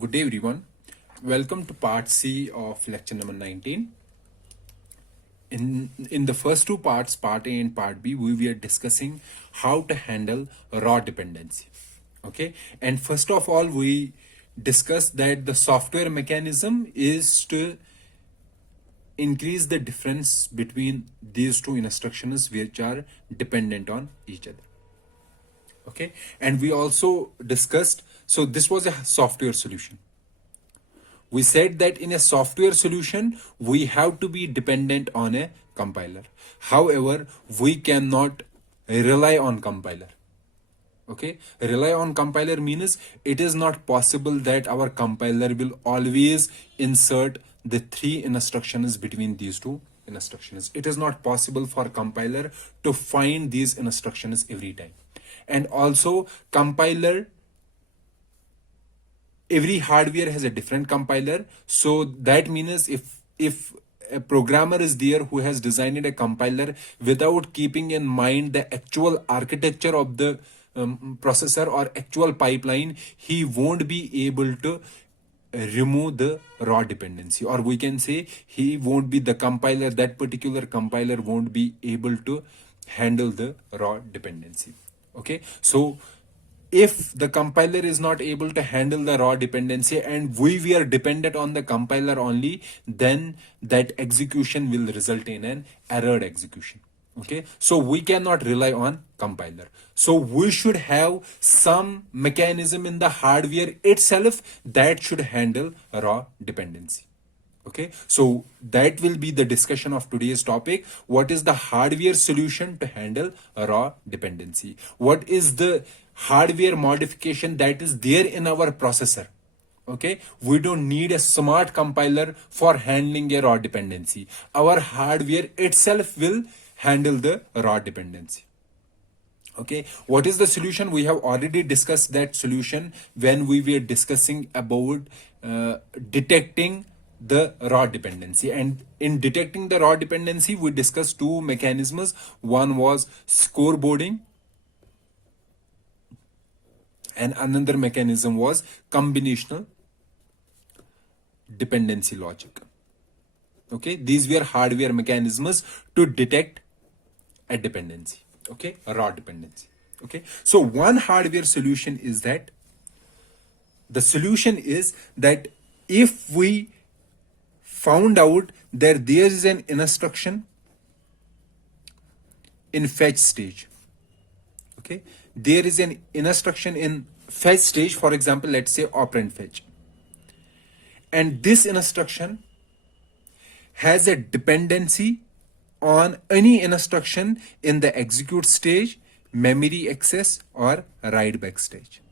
Good day, everyone. Welcome to part C of lecture number 19. In the first two parts, part A and part B, we were discussing how to handle raw dependency. Okay, and first of all, we discussed that the software mechanism is to increase the difference between these two instructions which are dependent on each other. Okay, and we also discussed, so this was a software solution. We said that in a software solution, we have to be dependent on a compiler. However, we cannot rely on compiler. Okay, rely on compiler means it is not possible that our compiler will always insert the three instructions between these two instructions. It is not possible for compiler to find these instructions every time. And also compiler, every hardware has a different compiler, so that means if a programmer is there who has designed a compiler without keeping in mind the actual architecture of the processor or actual pipeline, he won't be able to remove the raw dependency, or we can say he won't be the compiler, that particular compiler won't be able to handle the raw dependency. Okay, so if the compiler is not able to handle the raw dependency and we were dependent on the compiler only, then that execution will result in an errored execution. Okay, so we cannot rely on compiler, so we should have some mechanism in the hardware itself that should handle raw dependency. Okay, so that will be the discussion of today's topic. What is the hardware solution to handle a raw dependency? What is the hardware modification that is there in our processor? Okay, we don't need a smart compiler for handling a raw dependency. Our hardware itself will handle the raw dependency. Okay, what is the solution? We have already discussed that solution when we were discussing about detecting the raw dependency. And in detecting the raw dependency, we discussed two mechanisms. One was scoreboarding, and another mechanism was combinational dependency logic. Okay, these were hardware mechanisms to detect a dependency. Okay, a raw dependency. Okay, so one hardware solution is that the solution is that if we found out that there is an instruction in fetch stage. Okay, there is an instruction in fetch stage, for example, let's say operand fetch, and this instruction has a dependency on any instruction in the execute stage, memory access, or write back stage.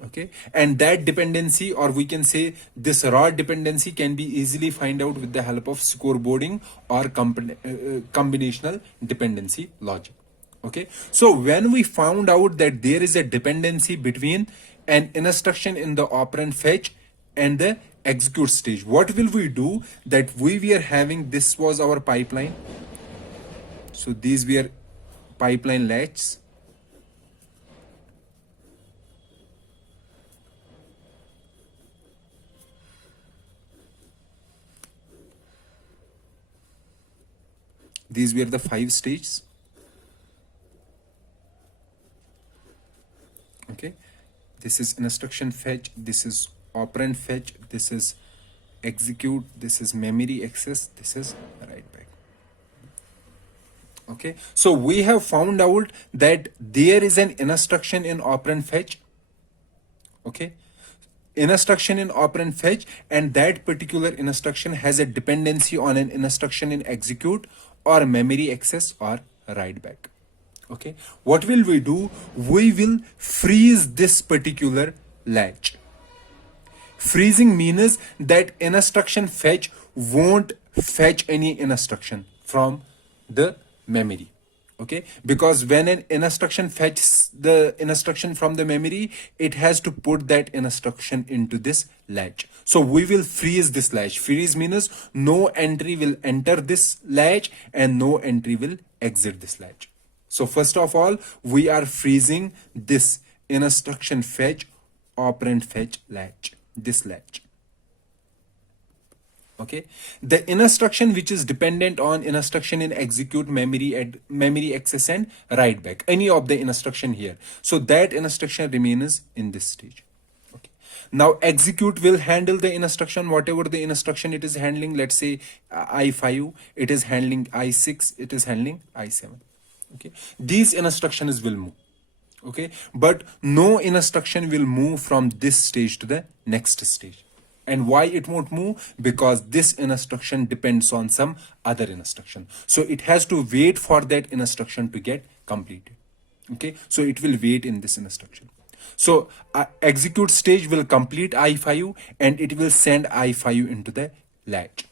Okay, and that dependency, or we can say this raw dependency, can be easily find out with the help of scoreboarding or combinational dependency logic. Okay, so when we found out that there is a dependency between an instruction in the operand fetch and the execute stage, what will we do? That we were having, this was our pipeline, so these were pipeline latches. These were the 5 stages. Okay, this is instruction fetch, this is operand fetch, this is execute, this is memory access, this is write back. Okay, so we have found out that there is an instruction in operand fetch. Okay, instruction in operand fetch, and that particular instruction has a dependency on an instruction in execute or memory access or write back. Okay, what will we do? We will freeze this particular latch. Freezing means that instruction fetch won't fetch any instruction from the memory. Okay, because when an instruction fetches the instruction from the memory, it has to put that instruction into this latch. So we will freeze this latch. Freeze means no entry will enter this latch and no entry will exit this latch. So first of all, we are freezing this instruction fetch operand fetch latch, this latch. Okay, the instruction which is dependent on instruction in execute, memory access and write back, any of the instruction here, so that instruction remains in this stage. Okay, now execute will handle the instruction, whatever the instruction it is handling. Let's say I5, it is handling I6, it is handling I7. Okay, these instructions will move. Okay, but no instruction will move from this stage to the next stage. And why it won't move? Because this instruction depends on some other instruction, so it has to wait for that instruction to get completed. Okay, so it will wait in this instruction. So execute stage will complete I5 and it will send I5 into the latch.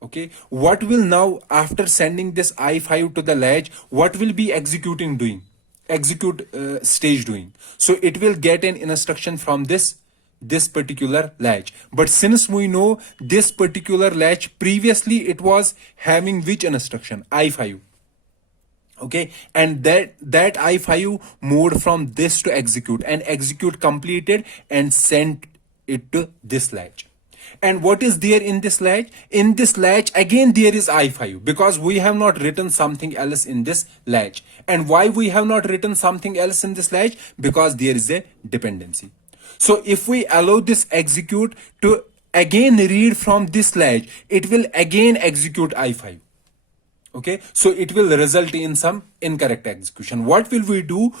Okay, what will now, after sending this I5 to the latch, what will be executing doing? Execute stage doing. So it will get an instruction from this particular latch. But since we know this particular latch, previously it was having which instruction? I5. Okay, and that I5 moved from this to execute, and execute completed and sent it to this latch. And what is there in this latch? In this latch again there is I5, because we have not written something else in this latch. And why we have not written something else in this latch? Because there is a dependency. So if we allow this execute to again read from this latch, it will again execute I5. Okay, so it will result in some incorrect execution. What will we do?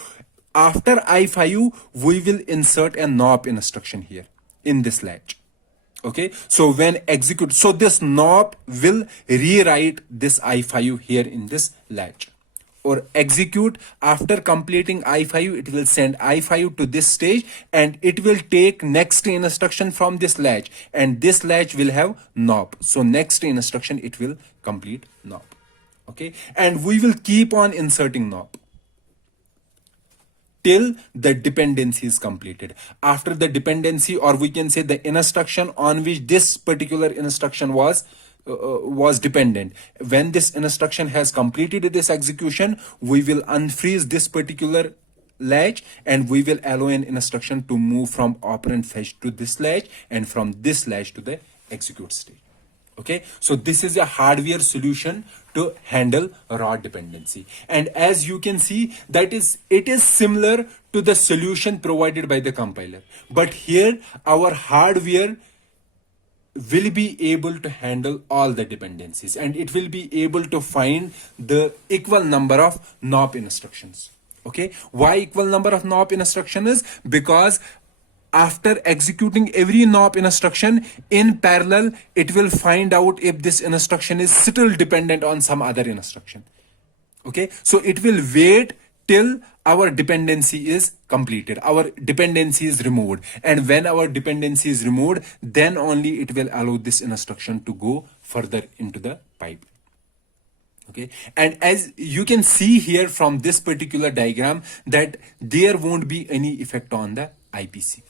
After I5, we will insert a NOP instruction here in this latch. Okay, so when execute, so this NOP will rewrite this I5 here in this latch. Or execute, after completing I5, it will send I5 to this stage and it will take next instruction from this latch, and this latch will have NOP. So next instruction it will complete NOP. Okay, and we will keep on inserting NOP till the dependency is completed. After the dependency, or we can say the instruction on which this particular instruction was dependent, when this instruction has completed this execution, we will unfreeze this particular latch and we will allow an instruction to move from operand fetch to this latch and from this latch to the execute stage. Okay, so this is a hardware solution to handle raw dependency. And as you can see, that is, it is similar to the solution provided by the compiler, but here our hardware will be able to handle all the dependencies and it will be able to find the equal number of NOP instructions. Okay, why equal number of NOP instructions? Because after executing every NOP instruction in parallel, it will find out if this instruction is still dependent on some other instruction. Okay, so it will wait till our dependency is completed, our dependency is removed, and when our dependency is removed, then only it will allow this instruction to go further into the pipe. Okay, and as you can see here from this particular diagram, that there won't be any effect on the IPC.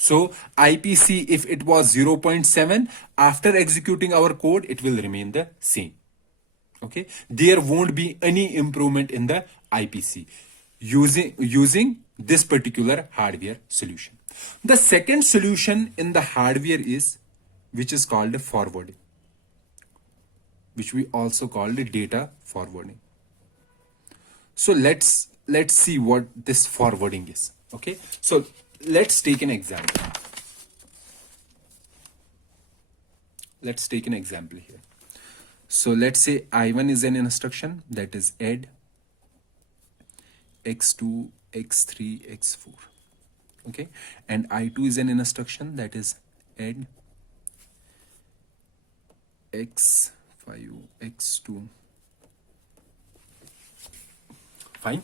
So IPC, if it was 0.7, after executing our code, it will remain the same. Okay, there won't be any improvement in the IPC using this particular hardware solution. The second solution in the hardware is, which is called forwarding, which we also call the data forwarding. So let's see what this forwarding is. Okay, so let's take an example. Let's take an example here. So let's say I1 is an instruction, that is add x2, x3, x4. Okay, and I2 is an instruction, that is add x5, x2. Fine.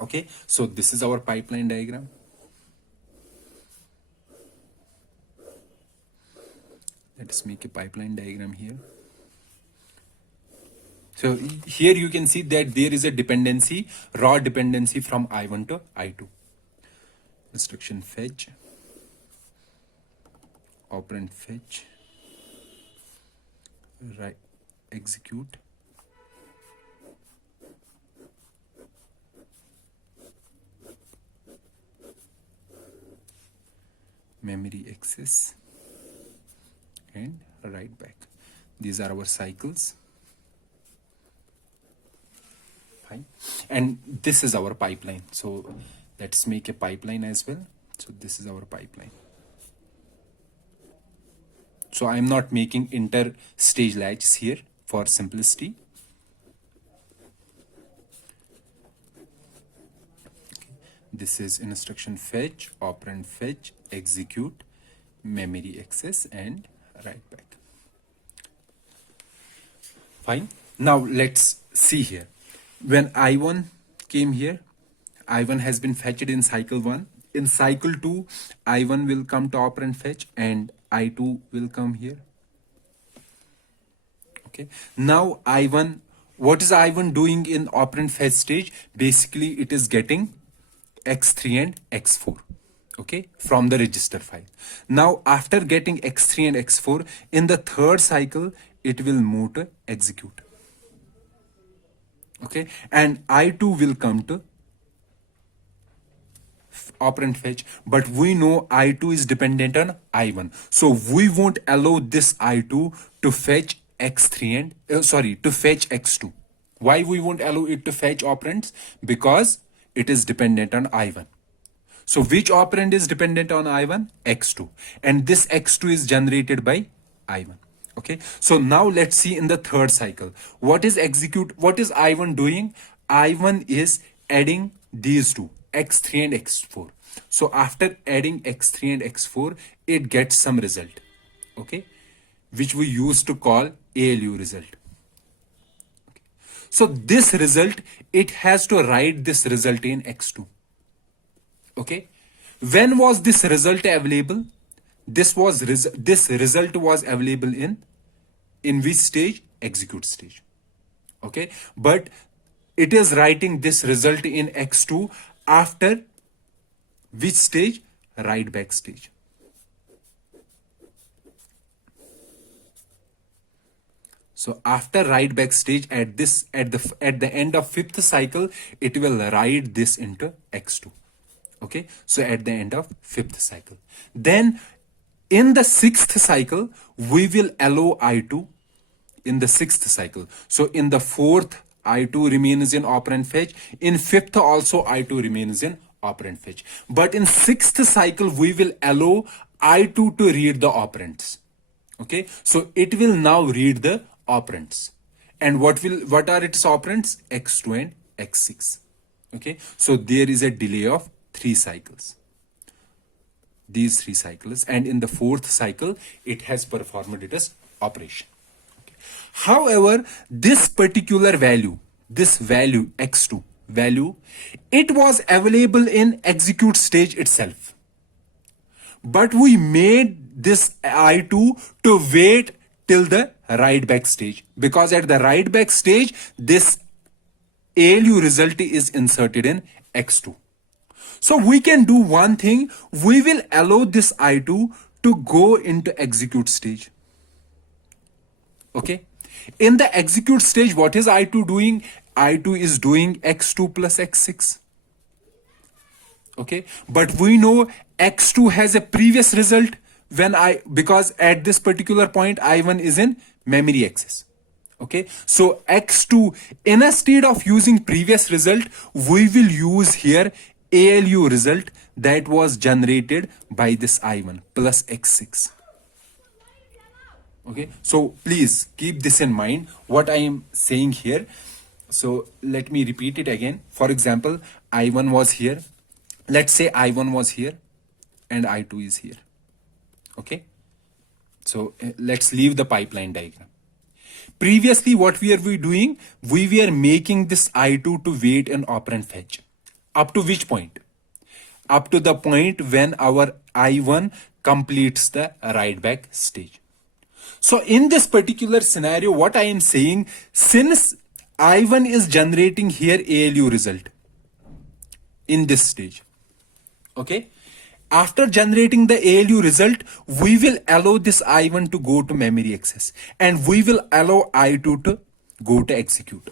Okay, so this is our pipeline diagram. Let's make a pipeline diagram here. So here you can see that there is a dependency, raw dependency from I1 to I2. Instruction fetch, operand fetch, right, execute, memory access and write back. These are our cycles. Fine. And this is our pipeline. So let's make a pipeline as well. So this is our pipeline. So I'm not making inter-stage latches here for simplicity. This is instruction fetch, operand fetch, execute, memory access, and write back. Fine. Now let's see here. When I1 came here, I1 has been fetched in cycle 1. In cycle 2, I1 will come to operand fetch and I2 will come here. Okay. Now I1, what is I1 doing in operand fetch stage? Basically, it is getting X3 and X4, okay, from the register file. Now, after getting X3 and X4, in the third cycle, it will move to execute, okay, and I2 will come to operand fetch, but we know I2 is dependent on I1, so we won't allow this I2 to fetch X3 and to fetch X2. Why we won't allow it to fetch operands? Because it is dependent on I1. So which operand is dependent on I1? X2. And this X2 is generated by I1. Okay. So now let's see in the third cycle. What is I1 doing? I1 is adding these two, X3 and X4. So after adding X3 and X4, it gets some result. Okay. Which we used to call ALU result. So this result, it has to write this result in X2. Okay. When was this result available? This result was available in which stage? Execute stage. Okay. But it is writing this result in X2 after which stage? Write back stage. So after write back stage, at the end of fifth cycle, it will write this into X2. Okay, so at the end of fifth cycle. Then in the sixth cycle, we will allow I2 in the sixth cycle. So in the fourth, I2 remains in operand fetch. In fifth also, I2 remains in operand fetch. But in sixth cycle, we will allow I2 to read the operands. Okay, so it will now read the operands. And what are its operands? X2 and X6. Okay, so there is a delay of 3 cycles. These 3 cycles, and in the fourth cycle, it has performed its operation. Okay. However, this particular value, this value X2 value, it was available in execute stage itself. But we made this I2 to wait till the write back stage, because at the write back stage, this ALU result is inserted in X2. So we can do one thing. We will allow this I2 to go into execute stage. Okay. In the execute stage, what is I2 doing? I2 is doing X2 plus X6. Okay. But we know X2 has a previous result because at this particular point, I1 is in memory access. Okay. So X2, instead of using previous result, we will use here ALU result that was generated by this I1 plus X6. Okay, so please keep this in mind, what I am saying here. So let me repeat it again. For example, I1 was here. Let's say I1 was here and I2 is here. Okay, so let's leave the pipeline diagram. Previously, what were we doing? We were making this I2 to wait an operand fetch. Up to which point? Up to the point when our I1 completes the write back stage. So in this particular scenario, what I am saying, since I1 is generating here ALU result in this stage. Okay. After generating the ALU result, we will allow this I1 to go to memory access and we will allow I2 to go to execute.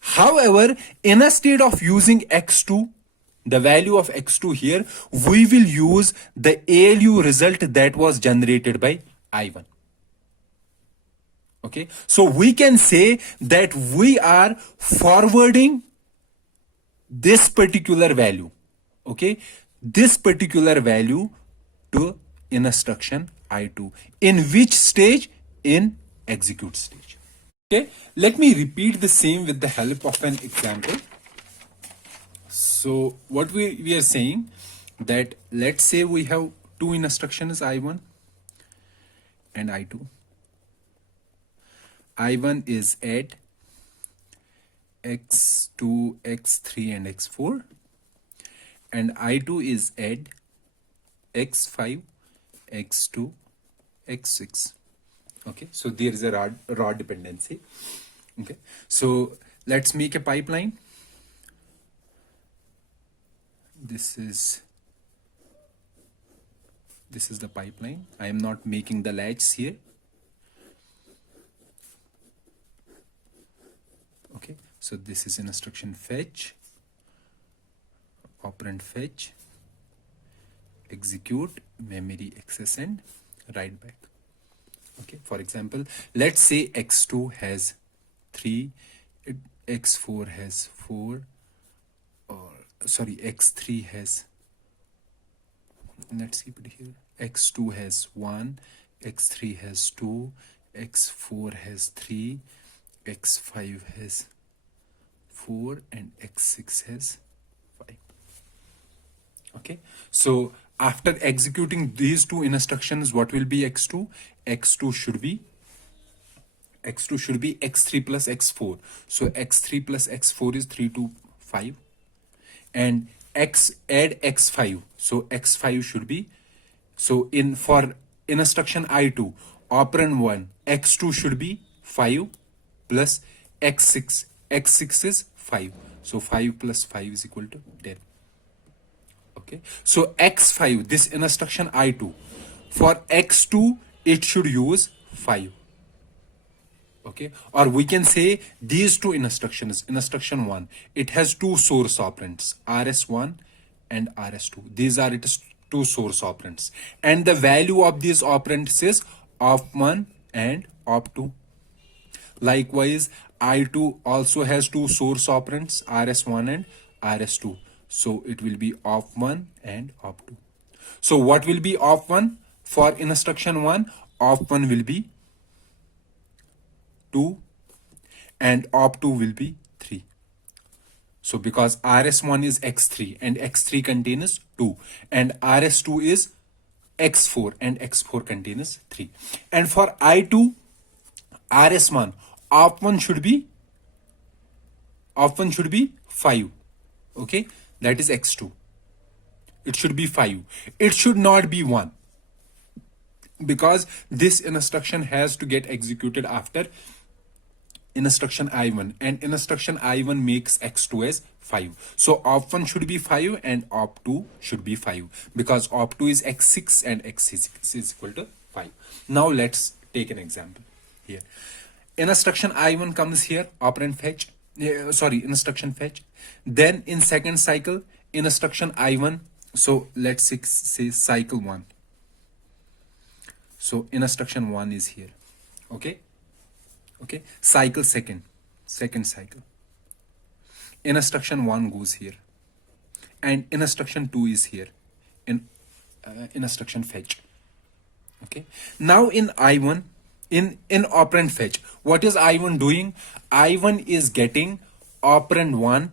However, instead of using X2, the value of x2 here, we will use the ALU result that was generated by I1. Okay, so we can say that we are forwarding this particular value, okay, this particular value to instruction I2. In which stage? In execute stage. Okay, let me repeat the same with the help of an example. So what we are saying that, let's say we have two instructions I1 and I2. I1 is add x2, x3 and x4, and I2 is add x5, x2, x6. Okay, so there is a raw dependency. Okay, so let's make a pipeline. This is the pipeline. I am not making the latches here. Okay, so this is instruction fetch, operand fetch, execute, memory access, and write back. Okay, for example, let's say x2 has 3, x4 has 4, or sorry, x3 has, let's keep it here, x2 has 1, x3 has 2, x4 has 3, x5 has 4, and x6 has 5. Okay, so after executing these two instructions, what will be x2? x2 should be x3 plus x4. So x3 plus x4 is 3 to 5, and add x5. So x5 should be, so for instruction I2, operand 1, x2 should be 5 plus x6. x6 is 5. So 5 plus 5 is equal to 10. Okay, so x5, this instruction I2, for x2 it should use 5. Okay, or we can say these two instructions, instruction 1, it has two source operands, rs1 and rs2. These are its two source operands, and the value of these operands is op1 and op2. Likewise, I2 also has two source operands, rs1 and rs2. So it will be op1 and op2. So what will be op1? For instruction 1, op1 will be 2 and op2 will be 3. So because rs1 is x3 and x3 contains 2, and rs2 is x4 and x4 contains 3. And for I2, rs1, op1 should be 5. Okay, that is x2. It should be 5. It should not be 1, because this instruction has to get executed after instruction I1, and instruction I1 makes x2 as 5. So op1 should be 5 and op2 should be 5, because op2 is x6 and x6 is equal to 5. Now let's take an example here. Instruction I1 comes here, operand fetch, instruction fetch. Then in second cycle, instruction I1, so let's say cycle 1. So instruction 1 is here. Okay, cycle second cycle, instruction 1 goes here, and instruction 2 is here in instruction fetch. Okay, now in I1, in operand fetch, what is I1 doing? I1 is getting operand 1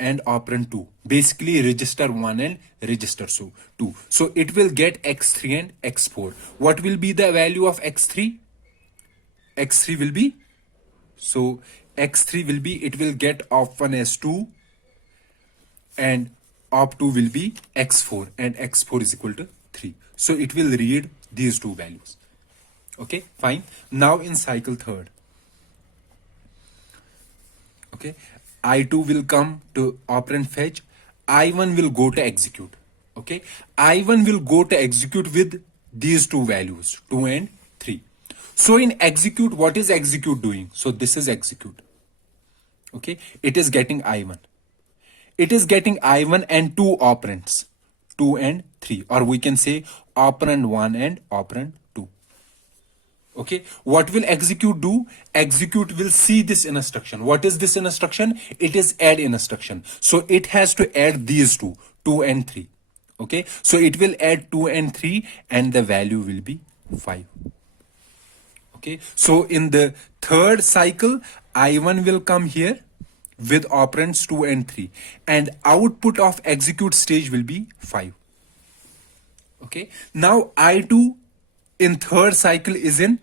and operand 2, basically register 1 and register 2. So it will get x3 and x4. What will be the value of x3? X3 will be, so x3 will be, it will get op1 as 2 and op2 will be x4, and x4 is equal to 3. So it will read these two values. Okay, fine. Now in cycle third, okay, I2 will come to operand fetch, I1 will go to execute. Okay, I1 will go to execute with these two values, 2 and 3. So in execute, what is execute doing? So this is execute. Okay, it is getting I1. it is getting I1 and two operands, 2 and 3, or we can say operand 1 and operand 2. Okay, what will execute do? Execute will see this instruction. What is this instruction? It is add instruction. So it has to add these two, 2 and 3. Okay, so it will add 2 and 3 and the value will be 5. Okay, so in the third cycle, I1 will come here with operands 2 and 3 and output of execute stage will be 5. Okay, now I2 in third cycle is in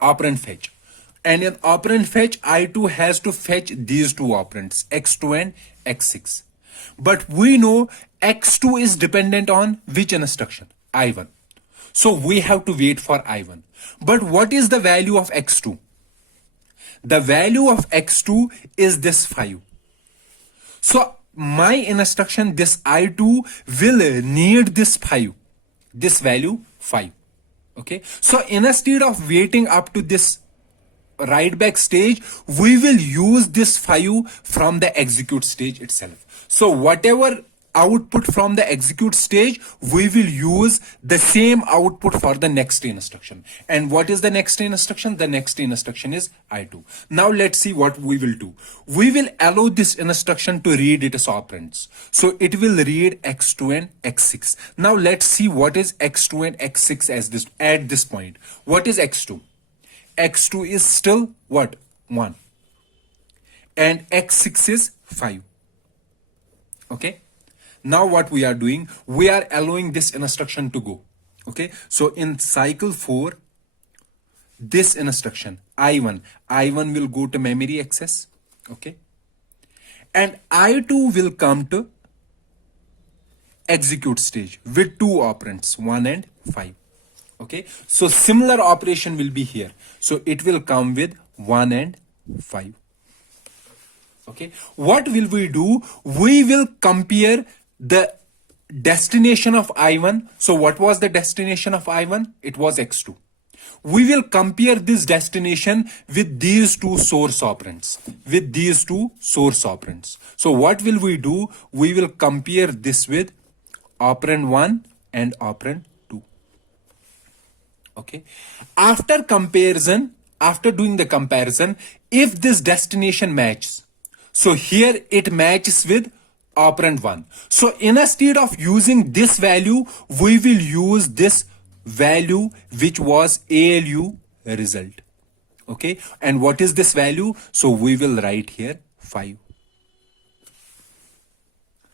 operand fetch, and in operand fetch I2 has to fetch these two operands x2 and x6, but we know x2 is dependent on which instruction? I1. So we have to wait for I1. But what is the value of x2? The value of x2 is this 5. So my instruction, this I2 will need this 5, this value 5. Okay, so instead of waiting up to this write back stage, we will use this 5 from the execute stage itself. So whatever output from the execute stage, we will use the same output for the next instruction. And what is the next instruction? The next instruction is I2. Now let's see what we will do. We will allow this instruction to read its operands. So it will read x2 and x6. Now let's see what is x2 and x6 as this at this point. What is x2? X2 is still what? 1. And x6 is 5. Okay. Now what we are doing, we are allowing this instruction to go. Okay, so in cycle 4, this instruction I1 will go to memory access. Okay, and I2 will come to execute stage with two operands 1 and 5. Okay, so similar operation will be here. So it will come with 1 and 5. Okay, what will we do? We will compare the destination of I1. So what was the destination of I1? It was x2. We will compare this destination with these two source operands. So what will we do? We will compare this with operand 1 and operand 2. Okay. After doing the comparison, if this destination matches, so here it matches with operand 1. So instead of using this value, we will use this value which was ALU result. Okay, and what is this value? So we will write here 5.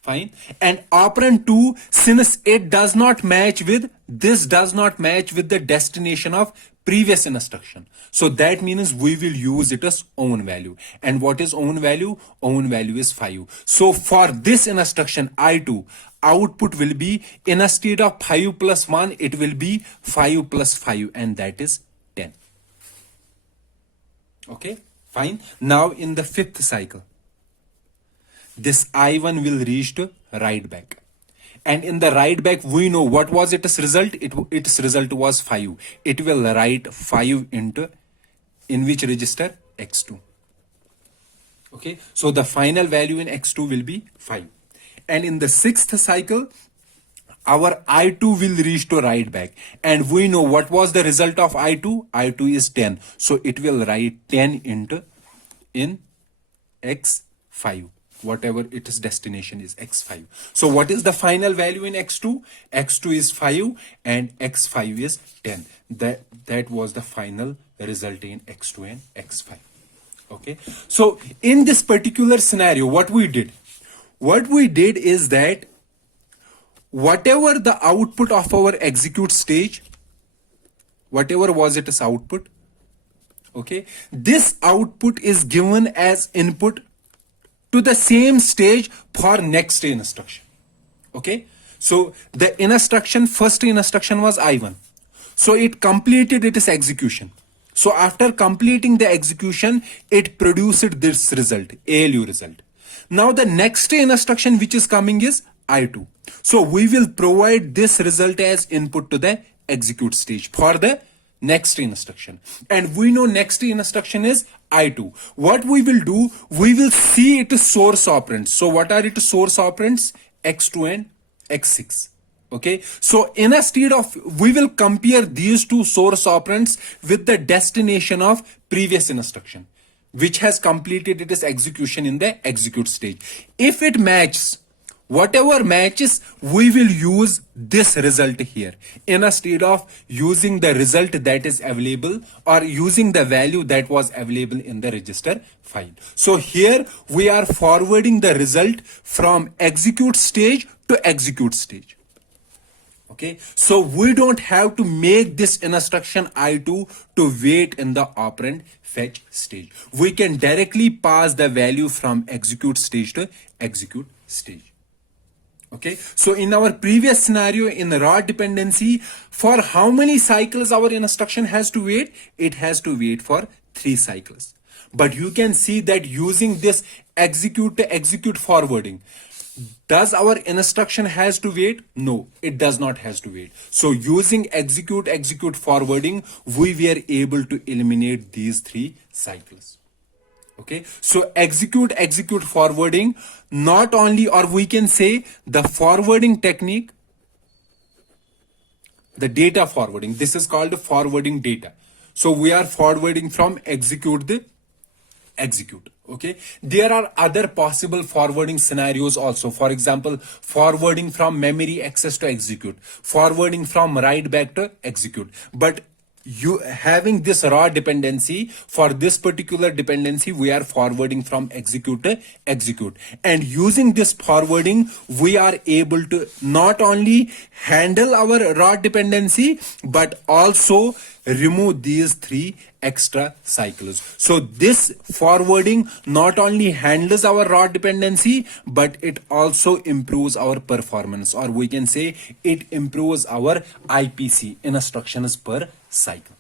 Fine. And operand 2, since it does not match with the destination of previous instruction, so that means we will use it as own value. And what is own value? Own value is 5. So for this instruction I2, output will be, instead of 5 plus 1, it will be 5 plus 5, and that is 10. Okay, fine. Now in the fifth cycle, this I1 will reach to write back. And in the write back, we know what was its result. Its result was 5. It will write 5 in which register? X2. Okay, so the final value in X2 will be 5. And in the sixth cycle, our I2 will reach to write back. And we know what was the result of I2? I2 is 10. So it will write 10 in X5. Whatever its destination is, X5. So what is the final value in X2? X2 is 5 and X5 is 10. That was the final result in X2 and X5. Okay. So in this particular scenario, what we did is that whatever the output of our execute stage, whatever was its output, okay, this output is given as input to the same stage for next instruction. Okay, so the first instruction was I1. So it completed its execution. So after completing the execution, it produced this result, ALU result. Now the next instruction which is coming is I2. So we will provide this result as input to the execute stage for the next instruction, and we know next instruction is I2. What we will do, we will see its source operands. So what are its source operands? X2 and X6. Okay, so instead of, we will compare these two source operands with the destination of previous instruction, which has completed its execution in the execute stage. If it matches, whatever matches, we will use this result here instead of using the result that is available or using the value that was available in the register file. So here we are forwarding the result from execute stage to execute stage. Okay, so we don't have to make this instruction I2 to wait in the operand fetch stage. We can directly pass the value from execute stage to execute stage. Okay, so in our previous scenario in raw dependency, for how many cycles our instruction has to wait? It has to wait for 3 cycles. But you can see that using this execute to execute forwarding, does our instruction has to wait? No, it does not has to wait. So using execute forwarding, we were able to eliminate these 3 cycles. Okay, so execute forwarding, not only, or we can say the forwarding technique, the data forwarding, this is called forwarding data. So we are forwarding from execute the execute. Okay, there are other possible forwarding scenarios also. For example, forwarding from memory access to execute, forwarding from write back to execute. But you having this raw dependency, for this particular dependency we are forwarding from execute to execute, and using this forwarding we are able to not only handle our raw dependency but also remove these 3 extra cycles. So this forwarding not only handles our raw dependency but it also improves our performance, or we can say it improves our IPC, instructions per cycle.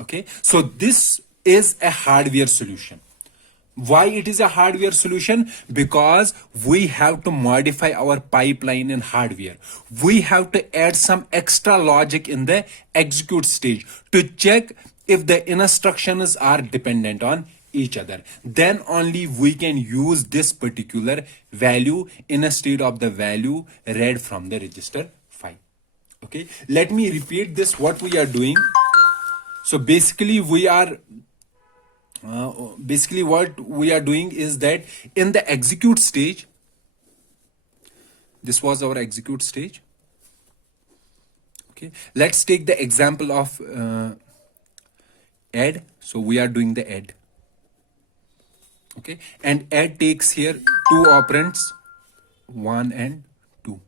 Okay, so this is a hardware solution. Why it is a hardware solution? Because we have to modify our pipeline in hardware. We have to add some extra logic in the execute stage to check if the instructions are dependent on each other. Then only we can use this particular value instead of the value read from the register file. Okay, let me repeat this, what we are doing. So basically what we are doing is that in the execute stage, this was our execute stage. Okay, let's take the example of add. So we are doing the add. Okay, and add takes here 2 operands, 1 and 2,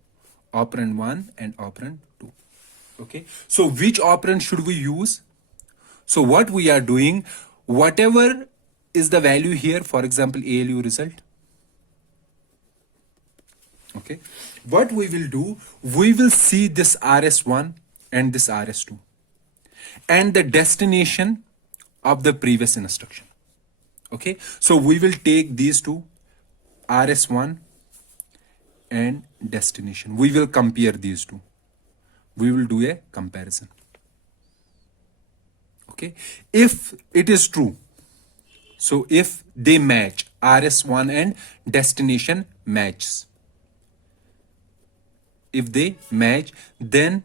operand 1 and operand 2. Okay, so which operand should we use? So what we are doing, whatever is the value here, for example ALU result. Okay, what we will do, we will see this RS1 and this RS2 and the destination of the previous instruction. Okay, so we will take these two, RS1 and destination. We will compare these two. We will do a comparison. Okay, if it is true, so if they match, RS1 and destination matches, if they match, then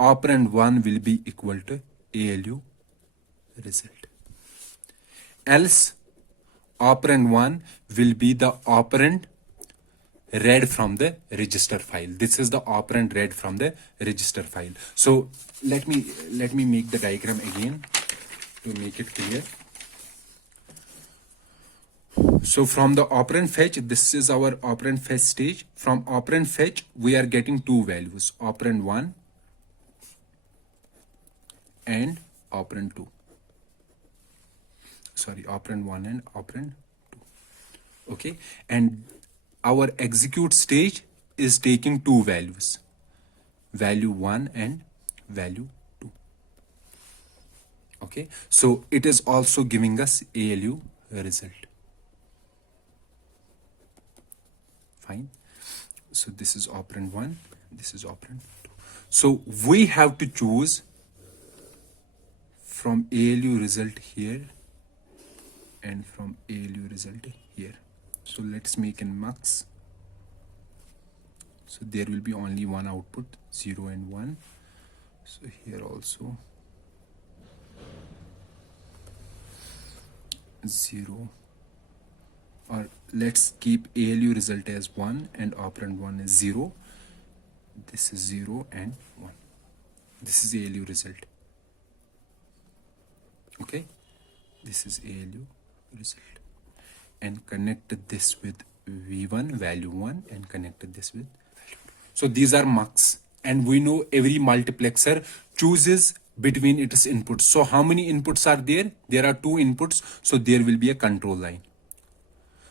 operand 1 will be equal to ALU result. Else operand 1 will be the operand read from the register file. This is the operand read from the register file. So let me make the diagram again to make it clear. So from the operand fetch, this is our operand fetch stage. From operand fetch, we are getting 2 values, operand 1 and operand 2. Sorry, operand 1 and operand 2. Okay, and our execute stage is taking 2 values, value 1 and value 2. Okay, so it is also giving us ALU result. Fine. So this is operand 1, this is operand 2. So we have to choose from ALU result here and from ALU result here. So let's make in mux. So there will be only one output, 0 and 1. So here also 0, or let's keep ALU result as 1 and operand 1 is 0. This is 0 and 1. This is ALU result. Okay, this is ALU result, and connected this with V1 value 1 and connected this with value 2. So these are mux, and we know every multiplexer chooses between its inputs. So how many inputs are there? There are 2 inputs, so there will be a control line.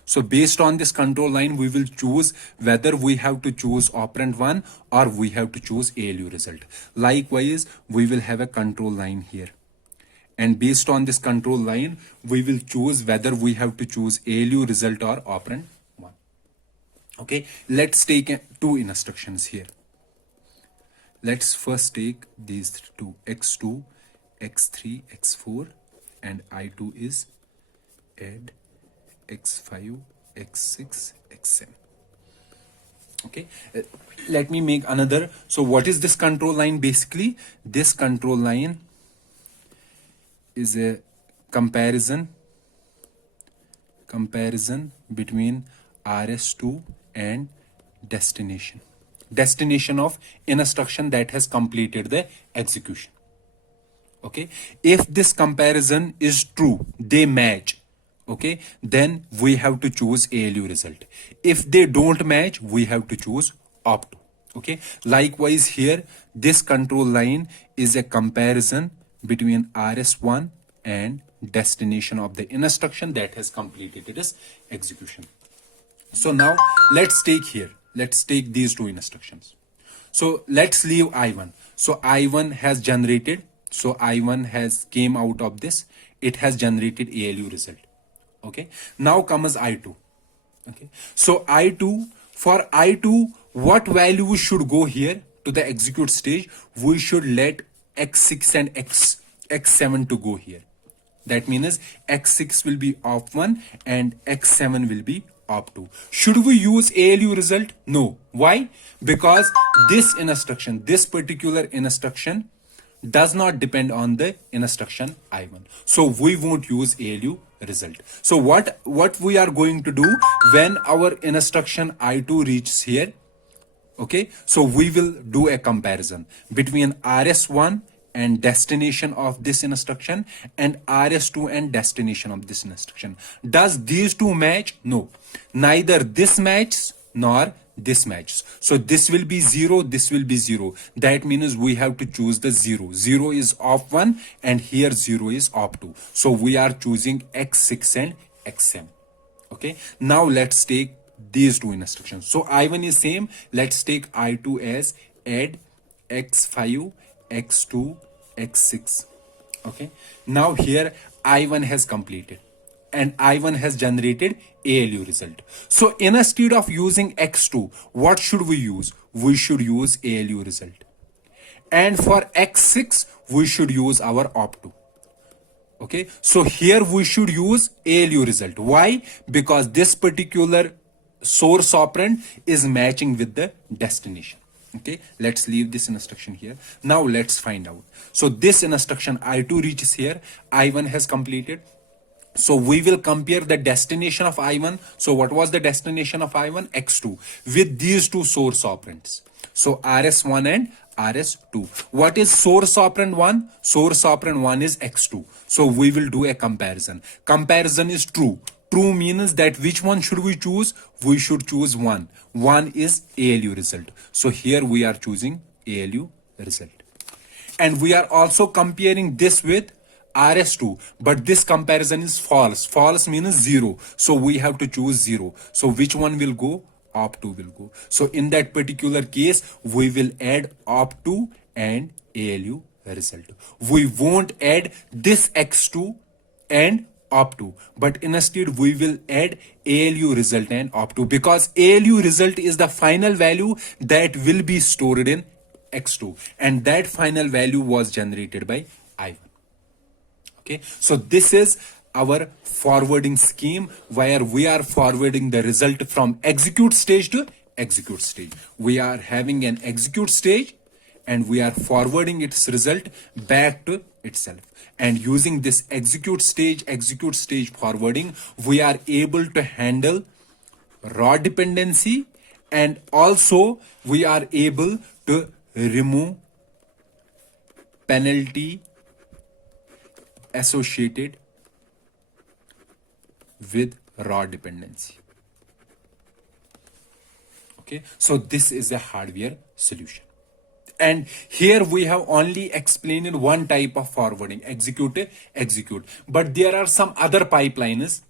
So based on this control line, we will choose whether we have to choose operand 1 or we have to choose ALU result. Likewise, we will have a control line here. And based on this control line, we will choose whether we have to choose ALU result or operand 1. Okay, let's take 2 instructions here. Let's first take these 2, x2, x3, x4, and I2 is add x5, x6, x7. Okay, let me make another. So what is this control line? Basically, this control line is a comparison between RS2 and destination of instruction that has completed the execution. Okay, if this comparison is true, they match, okay, then we have to choose ALU result. If they don't match, we have to choose opt2. Okay, likewise here, this control line is a comparison between RS1 and destination of the instruction that has completed its execution. So now let's take these 2 instructions. So let's leave I1. So I1 has generated, so I1 has came out of this, it has generated ALU result. Okay, now comes I2. Okay, so for I2, what value should go here to the execute stage? We should let x6 and x7 to go here. That means x6 will be op1 and x7 will be op2. Should we use ALU result? No. Why? Because this particular instruction does not depend on the instruction I1. So we won't use ALU result. So what we are going to do when our instruction I2 reaches here? Okay, so we will do a comparison between RS1 and destination of this instruction and RS2 and destination of this instruction. Does these 2 match? No. Neither this matches nor this matches. So this will be 0, this will be 0. That means we have to choose the 0. 0 is op1 and here 0 is op2. So we are choosing x6 and x7. Okay, now let's take these 2 instructions. So I1 is same. Let's take I2 as add x5, x2, x6. Okay, now here I1 has completed and I1 has generated ALU result. So instead of using x2, what should we use? We should use ALU result. And for x6, we should use our opt2. Okay, so here we should use ALU result. Why? Because this particular source operand is matching with the destination. Okay, let's leave this instruction here. Now let's find out. So this instruction I2 reaches here, I1 has completed. So we will compare the destination of I1. So what was the destination of I1? X2 with these 2 source operands. So RS1 and RS2. What is source operand 1? Source operand 1 is X2. So we will do a comparison. Comparison is true. True means that which one should we choose? We should choose 1. 1 is ALU result. So here we are choosing ALU result. And we are also comparing this with RS2, but this comparison is false. False means 0. So we have to choose 0. So which one will go? Op2 will go. So in that particular case, we will add op2 and ALU result. We won't add this x2 and op2, but instead we will add ALU result and op2, because ALU result is the final value that will be stored in x2, and that final value was generated by I1. Okay, so this is our forwarding scheme where we are forwarding the result from execute stage to execute stage. We are having an execute stage and we are forwarding its result back to itself. And using this execute stage forwarding, we are able to handle raw dependency, and also we are able to remove penalty associated with raw dependency. Okay, so this is a hardware solution. And here we have only explained one type of forwarding, execute. But there are some other pipelines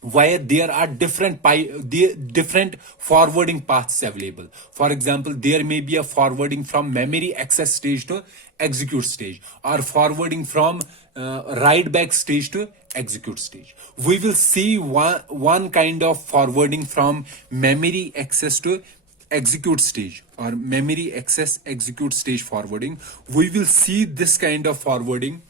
where there are different forwarding paths available. For example, there may be a forwarding from memory access stage to execute stage, or forwarding from write back stage to execute stage. We will see one kind of forwarding from memory access to execute stage, or memory access execute stage forwarding. We will see this kind of forwarding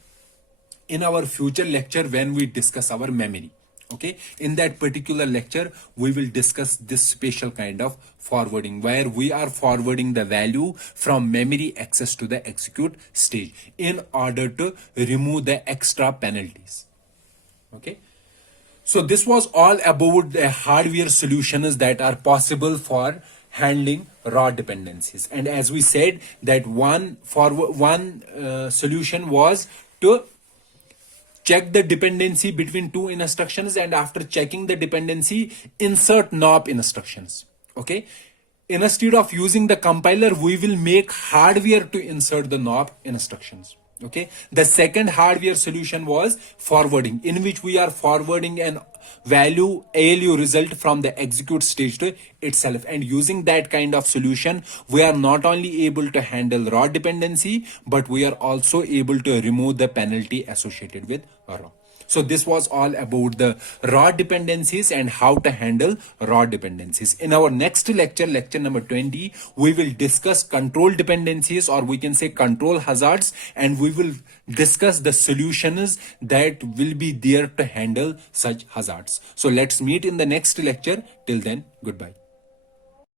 in our future lecture when we discuss our memory. Okay, in that particular lecture we will discuss this special kind of forwarding where we are forwarding the value from memory access to the execute stage in order to remove the extra penalties. Okay, so this was all about the hardware solutions that are possible for handling raw dependencies. And as we said that one solution was to check the dependency between two instructions, and after checking the dependency, insert NOP instructions. Okay, instead of using the compiler, we will make hardware to insert the NOP instructions. Okay, the second hardware solution was forwarding, in which we are forwarding an value ALU result from the execute stage to itself. And using that kind of solution, we are not only able to handle raw dependency, but we are also able to remove the penalty associated with raw. So this was all about the raw dependencies and how to handle raw dependencies. In our next lecture, lecture number 20, we will discuss control dependencies, or we can say control hazards, and we will discuss the solutions that will be there to handle such hazards. So let's meet in the next lecture. Till then, goodbye.